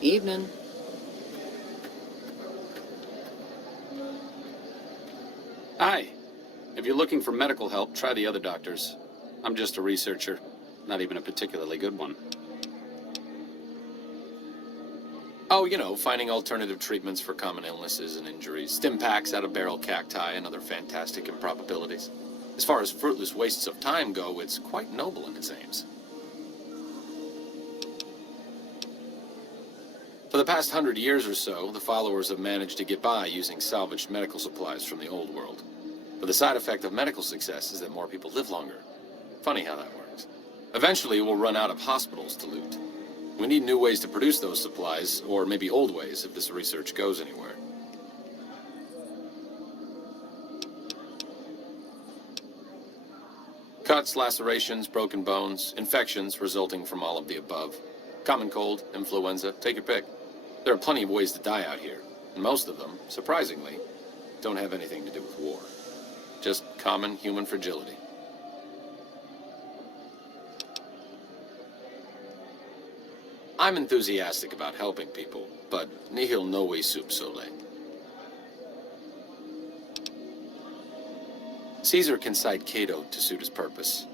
Evening. Hi. If you're looking for medical help, try the other doctors. I'm just a researcher, not even a particularly good one. Oh, you know, finding alternative treatments for common illnesses and injuries, stim packs out of barrel cacti, and other fantastic improbabilities. As far as fruitless wastes of time go, it's quite noble in its aims. For the past 100 years or so, the followers have managed to get by using salvaged medical supplies from the old world. But the side effect of medical success is that more people live longer. Funny how that works. Eventually, we'll run out of hospitals to loot. We need new ways to produce those supplies, or maybe old ways if this research goes anywhere. Cuts, lacerations, broken bones, infections resulting from all of the above. Common cold, influenza, take your pick. There are plenty of ways to die out here, and most of them, surprisingly, don't have anything to do with war. Just common human fragility. I'm enthusiastic about helping people, but nihil novi sub sole. Caesar can cite Cato to suit his purpose.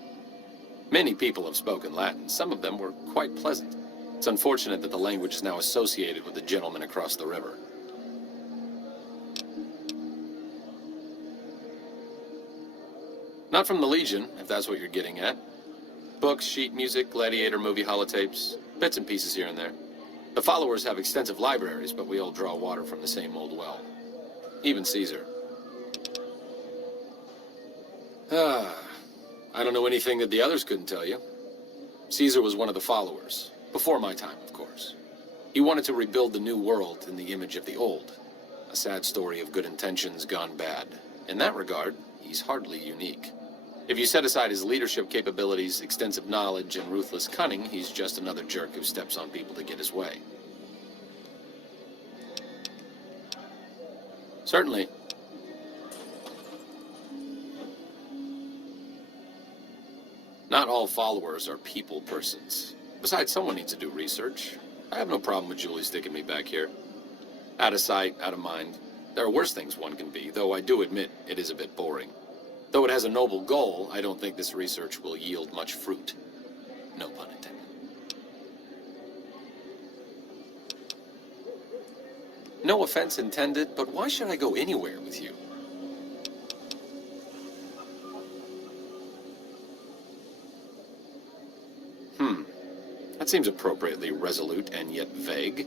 Many people have spoken Latin. Some of them were quite pleasant. It's unfortunate that the language is now associated with the gentleman across the river. Not from the Legion, if that's what you're getting at. Books, sheet music, gladiator movie holotapes, bits and pieces here and there. The followers have extensive libraries, but we all draw water from the same old well. Even Caesar. I don't know anything that the others couldn't tell you. Caesar was one of the followers. Before my time, of course. He wanted to rebuild the new world in the image of the old. A sad story of good intentions gone bad. In that regard, he's hardly unique. If you set aside his leadership capabilities, extensive knowledge, and ruthless cunning, he's just another jerk who steps on people to get his way. Certainly. Not all followers are people persons. Besides, someone needs to do research. I have no problem with Julie sticking me back here. Out of sight, out of mind. There are worse things one can be, though I do admit it is a bit boring. Though it has a noble goal, I don't think this research will yield much fruit. No pun intended. No offense intended, but why should I go anywhere with you? That seems appropriately resolute and yet vague.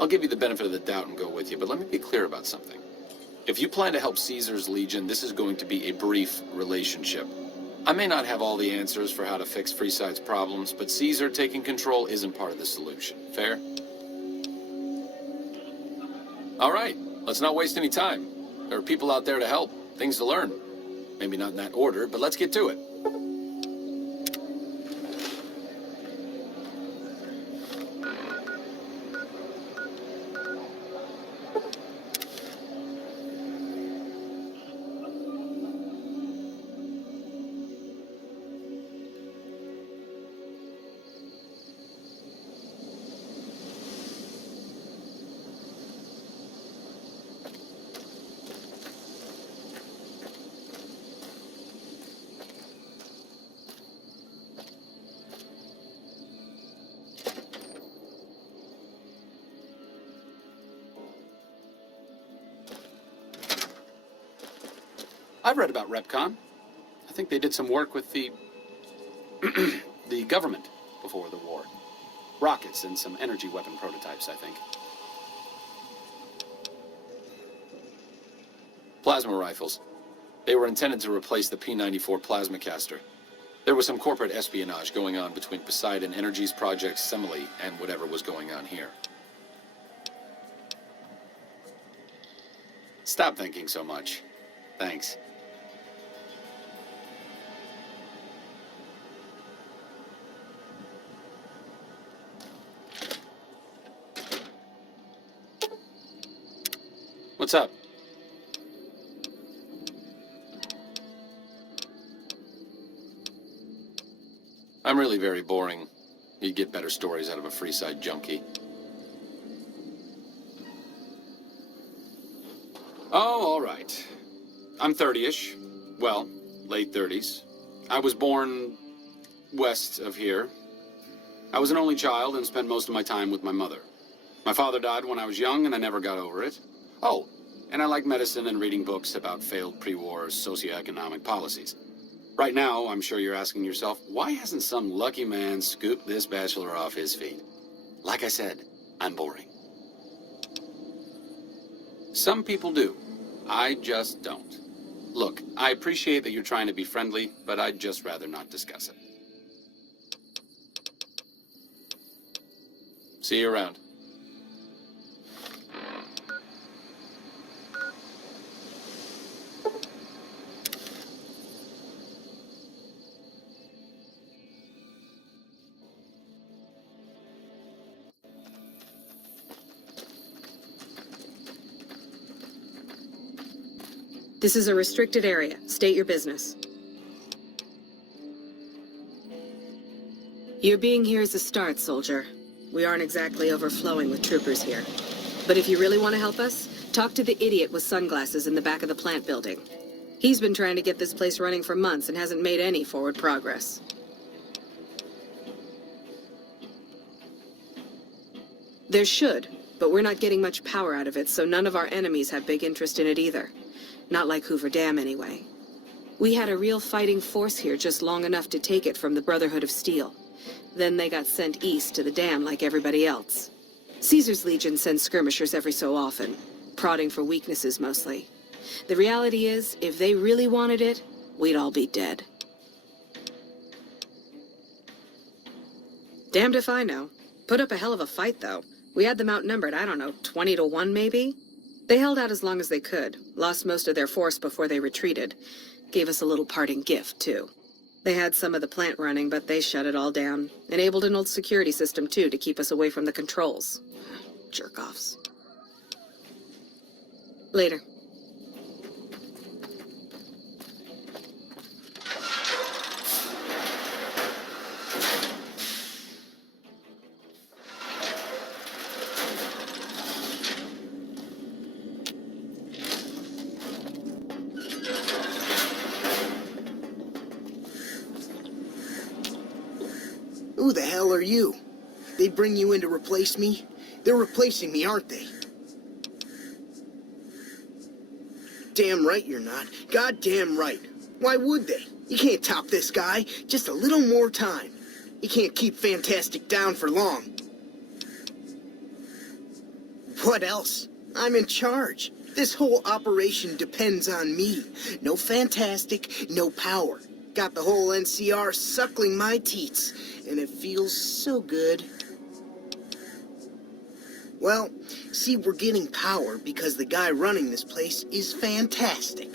I'll give you the benefit of the doubt and go with you, but let me be clear about something. If you plan to help Caesar's Legion, this is going to be a brief relationship. I may not have all the answers for how to fix Freeside's problems, but Caesar taking control isn't part of the solution. Fair? All right, let's not waste any time. There are people out there to help, things to learn. Maybe not in that order, but let's get to it. I've read about RepCon. I think they did some work with the the government before the war. Rockets and some energy weapon prototypes, I think. Plasma rifles. They were intended to replace the P-94 plasma caster. There was some corporate espionage going on between Poseidon Energy's project Semele and whatever was going on here. Stop thinking so much. Thanks. What's up? I'm really very boring. You'd get better stories out of a Freeside junkie. Oh, all right. I'm 30-ish. Well, late 30s. I was born west of here. I was an only child and spent most of my time with my mother. My father died when I was young and I never got over it. Oh, and I like medicine and reading books about failed pre-war socioeconomic policies. Right now, I'm sure you're asking yourself, why hasn't some lucky man scooped this bachelor off his feet? Like I said, I'm boring. Some people do. I just don't. Look, I appreciate that you're trying to be friendly, but I'd just rather not discuss it. See you around. This is a restricted area. State your business. Your being here is a start, soldier. We aren't exactly overflowing with troopers here. But if you really want to help us, talk to the idiot with sunglasses in the back of the plant building. He's been trying to get this place running for months and hasn't made any forward progress. There should, but we're not getting much power out of it, so none of our enemies have big interest in it either. Not like Hoover Dam, anyway. We had a real fighting force here just long enough to take it from the Brotherhood of Steel. Then they got sent east to the dam like everybody else. Caesar's Legion sends skirmishers every so often, prodding for weaknesses mostly. The reality is, if they really wanted it, we'd all be dead. Damned if I know. Put up a hell of a fight, though. We had them outnumbered, I don't know, 20 to 1 maybe? They held out as long as they could, lost most of their force before they retreated. Gave us a little parting gift, too. They had some of the plant running, but they shut it all down. Enabled an old security system, too, to keep us away from the controls. Jerk-offs. Later. Who the hell are you? They bring you in to replace me? They're replacing me, aren't they? Damn right you're not. Goddamn right. Why would they? You can't top this guy. Just a little more time. You can't keep Fantastic down for long. What else? I'm in charge. This whole operation depends on me. No Fantastic, no power. Got the whole NCR suckling my teats, and it feels so good. Well, see, we're getting power because the guy running this place is fantastic.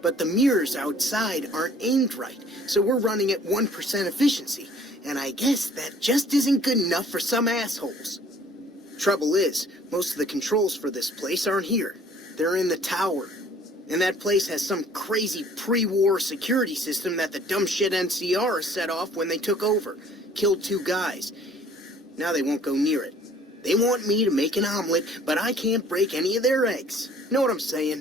But the mirrors outside aren't aimed right, so we're running at 1% efficiency, and I guess that just isn't good enough for some assholes. Trouble is, most of the controls for this place aren't here. They're in the tower. And that place has some crazy pre-war security system that the dumb shit NCR set off when they took over. Killed 2 guys. Now they won't go near it. They want me to make an omelet, but I can't break any of their eggs. Know what I'm saying?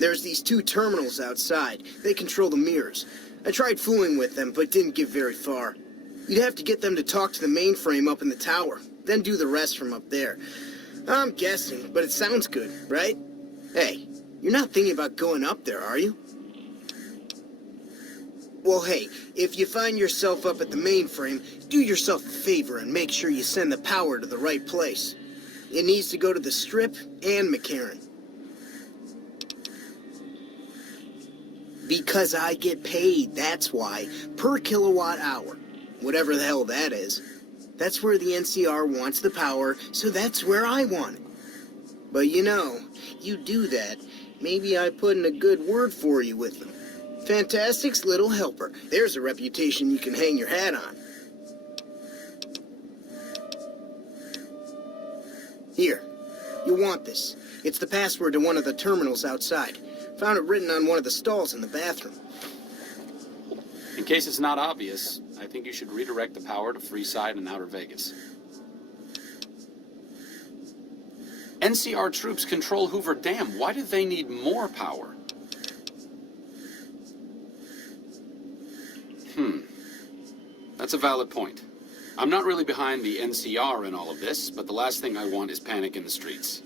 There's these 2 terminals outside. They control the mirrors. I tried fooling with them, but didn't get very far. You'd have to get them to talk to the mainframe up in the tower, then do the rest from up there. I'm guessing, but it sounds good, right? Hey, you're not thinking about going up there, are you? Well, hey, if you find yourself up at the mainframe, do yourself a favor and make sure you send the power to the right place. It needs to go to the Strip and McCarran. Because I get paid, that's why. Per kilowatt hour. Whatever the hell that is. That's where the NCR wants the power, so that's where I want it. But you know, you do that, maybe I put in a good word for you with them. Fantastic's little helper. There's a reputation you can hang your hat on. Here, you'll want this. It's the password to one of the terminals outside. Found it written on one of the stalls in the bathroom. In case it's not obvious, I think you should redirect the power to Freeside and Outer Vegas. NCR troops control Hoover Dam. Why do they need more power? That's a valid point. I'm not really behind the NCR in all of this, but the last thing I want is panic in the streets.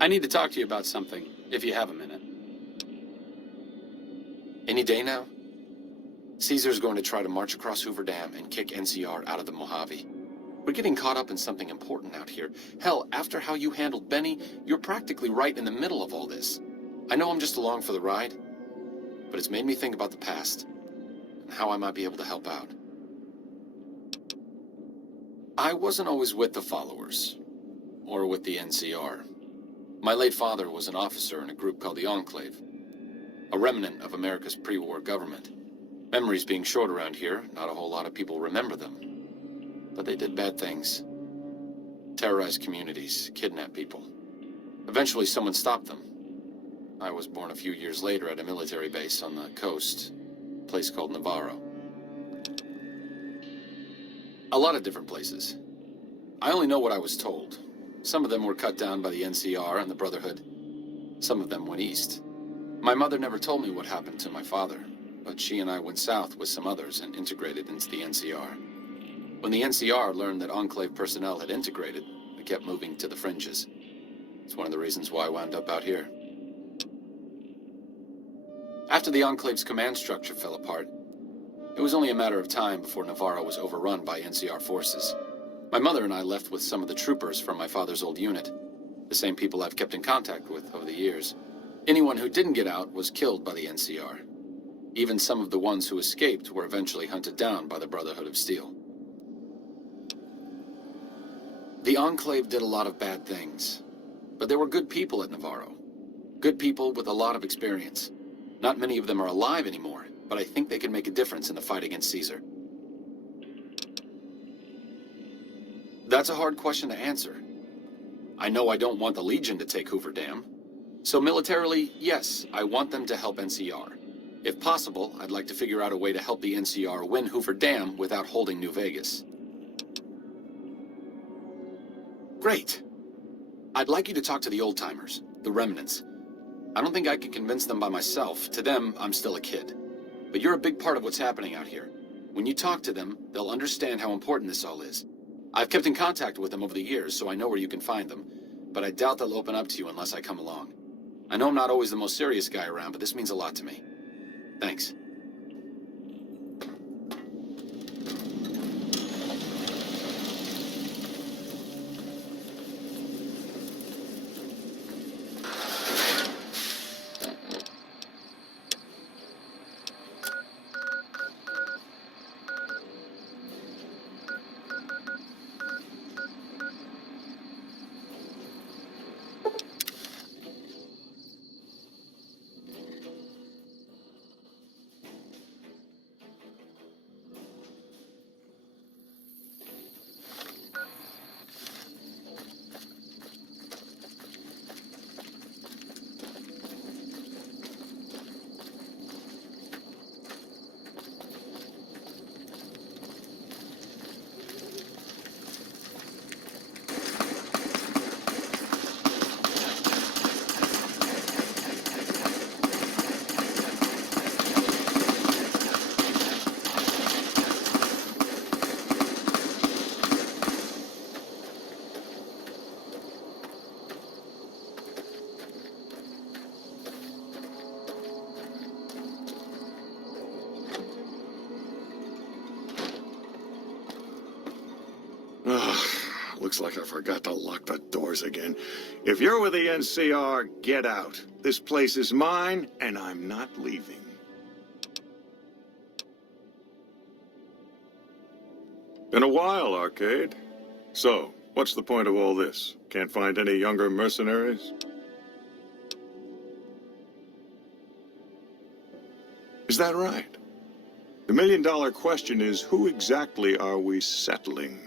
I need to talk to you about something, if you have a minute. Any day now? Caesar's going to try to march across Hoover Dam and kick NCR out of the Mojave. We're getting caught up in something important out here. Hell, after how you handled Benny, you're practically right in the middle of all this. I know I'm just along for the ride, but it's made me think about the past and how I might be able to help out. I wasn't always with the followers, or with the NCR. My late father was an officer in a group called the Enclave, a remnant of America's pre-war government. Memories being short around here, not a whole lot of people remember them. But they did bad things. Terrorized communities, kidnapped people. Eventually someone stopped them. I was born a few years later at a military base on the coast, a place called Navarro. A lot of different places. I only know what I was told. Some of them were cut down by the NCR and the Brotherhood. Some of them went east. My mother never told me what happened to my father, but she and I went south with some others and integrated into the NCR. When the NCR learned that Enclave personnel had integrated, we kept moving to the fringes. It's one of the reasons why I wound up out here. After the Enclave's command structure fell apart, it was only a matter of time before Navarro was overrun by NCR forces. My mother and I left with some of the troopers from my father's old unit, the same people I've kept in contact with over the years. Anyone who didn't get out was killed by the NCR. Even some of the ones who escaped were eventually hunted down by the Brotherhood of Steel. The Enclave did a lot of bad things, but there were good people at Navarro. Good people with a lot of experience. Not many of them are alive anymore, but I think they can make a difference in the fight against Caesar. That's a hard question to answer. I know I don't want the Legion to take Hoover Dam. So militarily, yes, I want them to help NCR. If possible, I'd like to figure out a way to help the NCR win Hoover Dam without holding New Vegas. Great. I'd like you to talk to the old-timers, the remnants. I don't think I could convince them by myself. To them, I'm still a kid. But you're a big part of what's happening out here. When you talk to them, they'll understand how important this all is. I've kept in contact with them over the years, so I know where you can find them. But I doubt they'll open up to you unless I come along. I know I'm not always the most serious guy around, but this means a lot to me. Thanks. Looks like I forgot to lock the doors again. If you're with the NCR, get out. This place is mine, and I'm not leaving. Been a while, Arcade. So, what's the point of all this? Can't find any younger mercenaries? Is that right? The million-dollar question is, who exactly are we settling?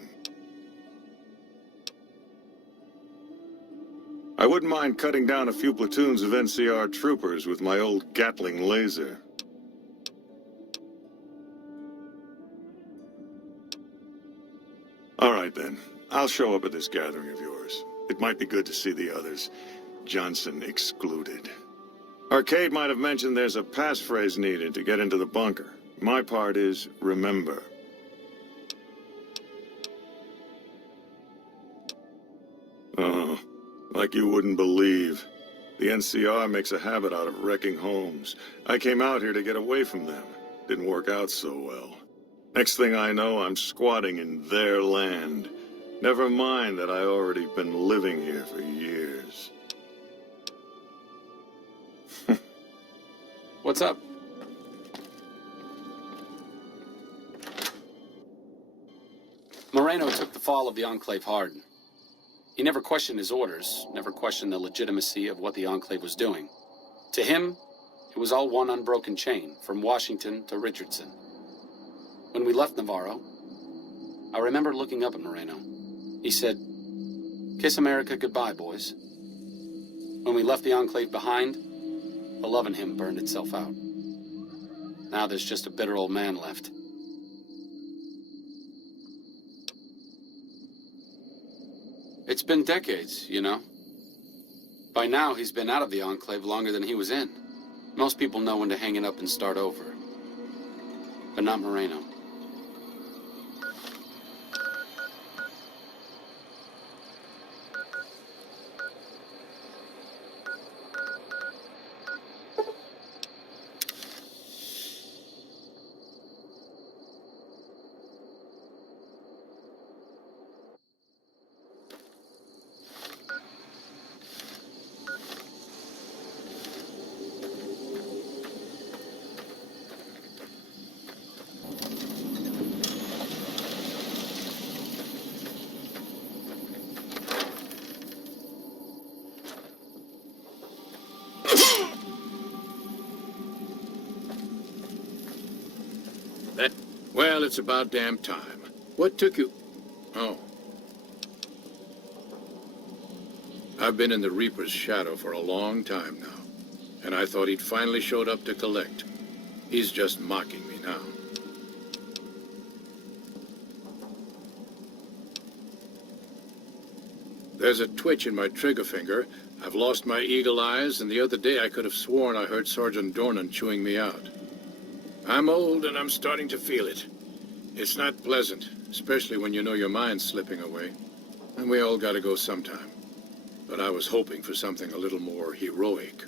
I wouldn't mind cutting down a few platoons of NCR troopers with my old Gatling laser. right, then. I'll show up at this gathering of yours. It might be good to see the others. Johnson excluded. Arcade might have mentioned there's a passphrase needed to get into the bunker. My part is remember. Oh, like you wouldn't believe. The NCR makes a habit out of wrecking homes. I came out here to get away from them. Didn't work out so well. Next thing I know, I'm squatting in their land. Never mind that I already been living here for years. What's up? Moreno took the fall of the Enclave hard. He never questioned his orders, never questioned the legitimacy of what the Enclave was doing. To him, it was all one unbroken chain, from Washington to Richardson. When we left Navarro, I remember looking up at Moreno. He said, "Kiss America goodbye, boys." When we left the Enclave behind, the love in him burned itself out. Now there's just a bitter old man left. It's been decades, you know. By now, he's been out of the Enclave longer than he was in. Most people know when to hang it up and start over. But not Moreno. Well, it's about damn time. What took you... Oh. I've been in the Reaper's shadow for a long time now, and I thought he'd finally showed up to collect. He's just mocking me now. There's a twitch in my trigger finger. I've lost my eagle eyes, and the other day I could have sworn I heard Sergeant Dornan chewing me out. I'm old, and I'm starting to feel it. It's not pleasant, especially when you know your mind's slipping away. And we all gotta go sometime. But I was hoping for something a little more heroic.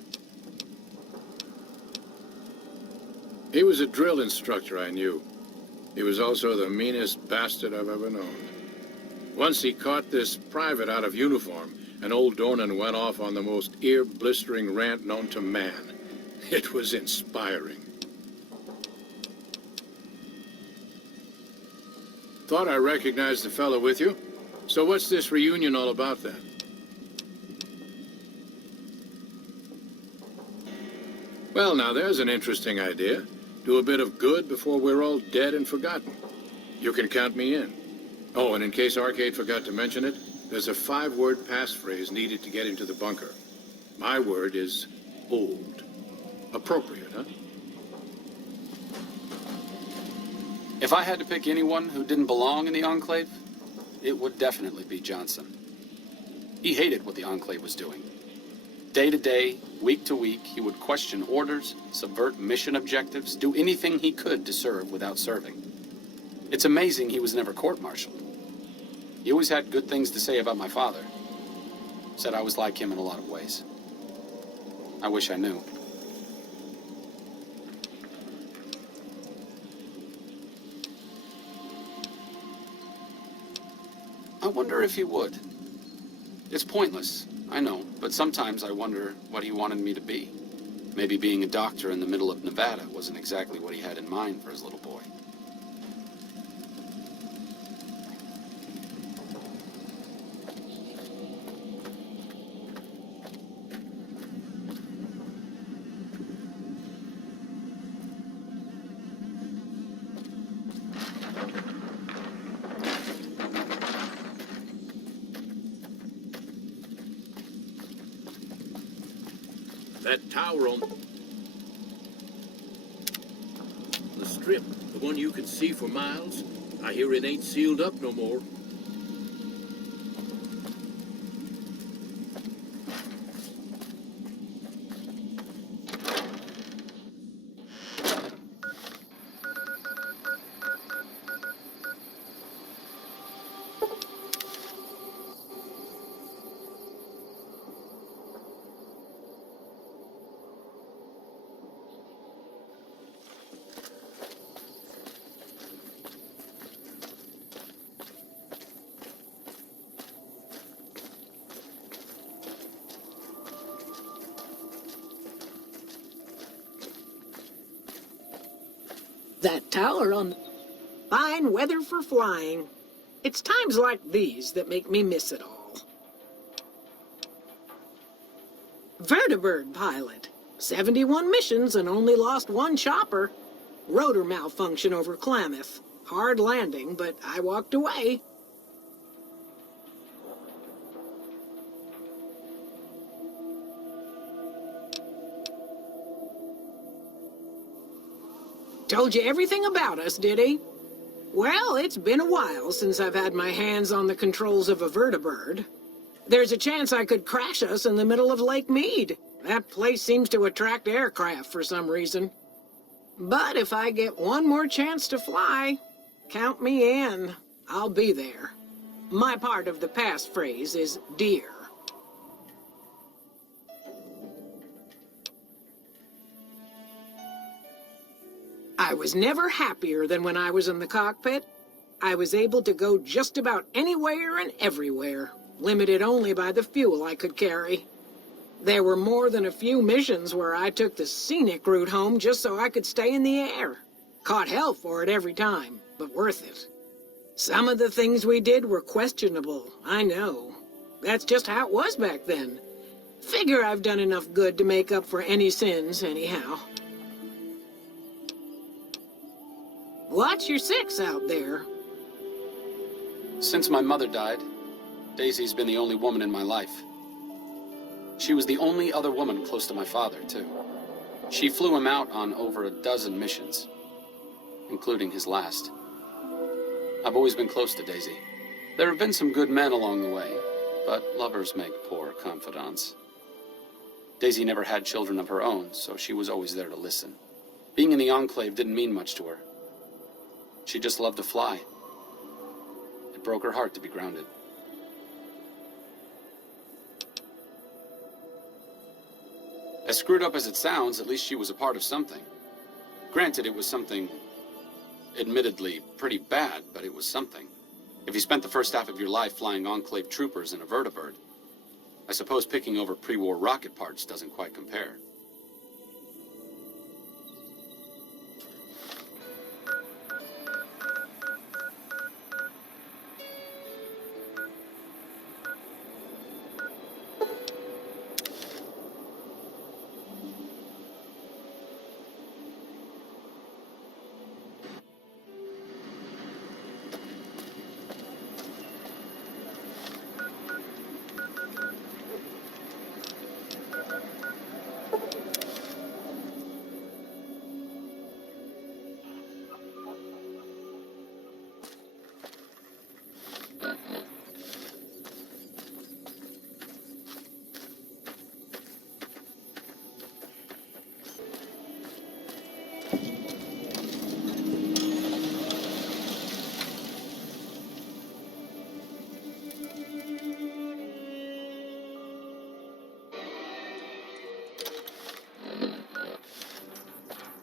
He was a drill instructor I knew. He was also the meanest bastard I've ever known. Once he caught this private out of uniform, and old Dornan went off on the most ear-blistering rant known to man. It was inspiring. Thought I recognized the fellow with you. So what's this reunion all about then? Well, now there's an interesting idea. Do a bit of good before we're all dead and forgotten. You can count me in. Oh, and in case Arcade forgot to mention it, there's a 5-word passphrase needed to get into the bunker. My word is Auld. Appropriate, huh? If I had to pick anyone who didn't belong in the Enclave, it would definitely be Johnson. He hated what the Enclave was doing. Day to day, week to week, he would question orders, subvert mission objectives, do anything he could to serve without serving. It's amazing he was never court-martialed. He always had good things to say about my father. Said I was like him in a lot of ways. I wish I knew. I wonder if he would. It's pointless, I know, but sometimes I wonder what he wanted me to be. Maybe being a doctor in the middle of Nevada wasn't exactly what he had in mind for his little boy. That tower on the strip, the one you can see for miles, I hear it ain't sealed up no more. That tower on... Fine weather for flying. It's times like these that make me miss it all. Vertibird pilot. 71 missions and only lost one chopper. Rotor malfunction over Klamath. Hard landing, but I walked away. Told you everything about us, did he? Well, it's been a while since I've had my hands on the controls of a vertibird. There's a chance I could crash us in the middle of Lake Mead. That place seems to attract aircraft for some reason. But if I get one more chance to fly, count me in. I'll be there. My part of the passphrase is dear. I was never happier than when I was in the cockpit. I was able to go just about anywhere and everywhere, limited only by the fuel I could carry. There were more than a few missions where I took the scenic route home just so I could stay in the air. Caught hell for it every time, but worth it. Some of the things we did were questionable, I know. That's just how it was back then. Figure I've done enough good to make up for any sins, anyhow. Watch your six out there. Since my mother died, Daisy's been the only woman in my life. She was the only other woman close to my father, too. She flew him out on over a dozen missions, including his last. I've always been close to Daisy. There have been some good men along the way, but lovers make poor confidants. Daisy never had children of her own, so she was always there to listen. Being in the Enclave didn't mean much to her. She just loved to fly. It broke her heart to be grounded. As screwed up as it sounds, at least she was a part of something. Granted, it was something admittedly pretty bad, but it was something. If you spent the first half of your life flying Enclave troopers in a vertibird, I suppose picking over pre-war rocket parts doesn't quite compare.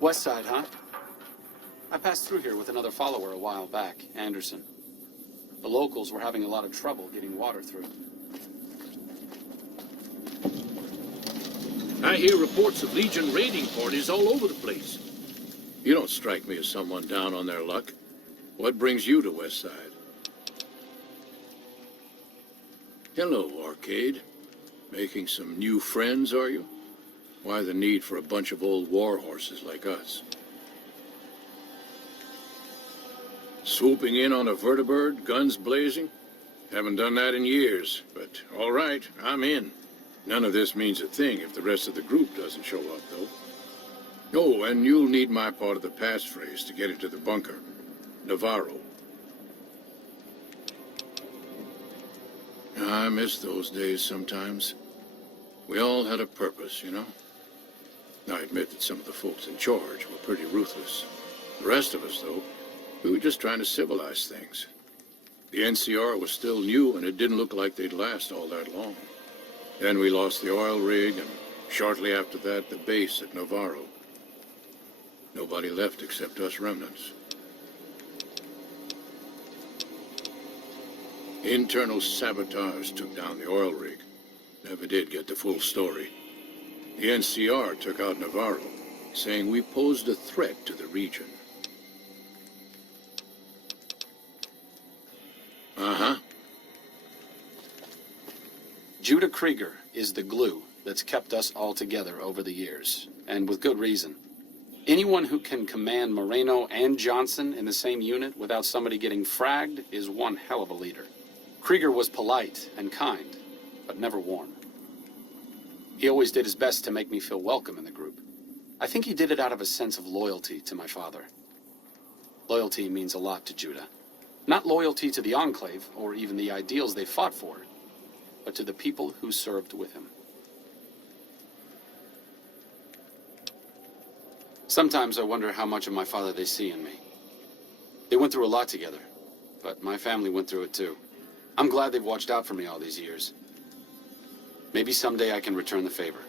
West side, huh? I passed through here with another follower a while back, Anderson. The locals were having a lot of trouble getting water through. I hear reports of Legion raiding parties all over the place. You don't strike me as someone down on their luck. What brings you to West Side? Hello, Arcade. Making some new friends, are you? Why the need for a bunch of old war horses like us? Swooping in on a vertibird, guns blazing? Haven't done that in years, but all right, I'm in. None of this means a thing if the rest of the group doesn't show up, though. Oh, and you'll need my part of the passphrase to get into the bunker. Navarro. I miss those days sometimes. We all had a purpose, you know? I admit that some of the folks in charge were pretty ruthless. The rest of us, though, we were just trying to civilize things. The NCR was still new, and it didn't look like they'd last all that long. Then we lost the oil rig, and shortly after that, the base at Navarro. Nobody left except us remnants. Internal sabotage took down the oil rig. Never did get the full story. The NCR took out Navarro, saying we posed a threat to the region. Judah Krieger is the glue that's kept us all together over the years, and with good reason. Anyone who can command Moreno and Johnson in the same unit without somebody getting fragged is one hell of a leader. Krieger was polite and kind, but never warm. He always did his best to make me feel welcome in the group. I think he did it out of a sense of loyalty to my father. Loyalty means a lot to Judah. Not loyalty to the Enclave, or even the ideals they fought for, but to the people who served with him. Sometimes I wonder how much of my father they see in me. They went through a lot together, but my family went through it too. I'm glad they've watched out for me all these years. Maybe someday I can return the favor.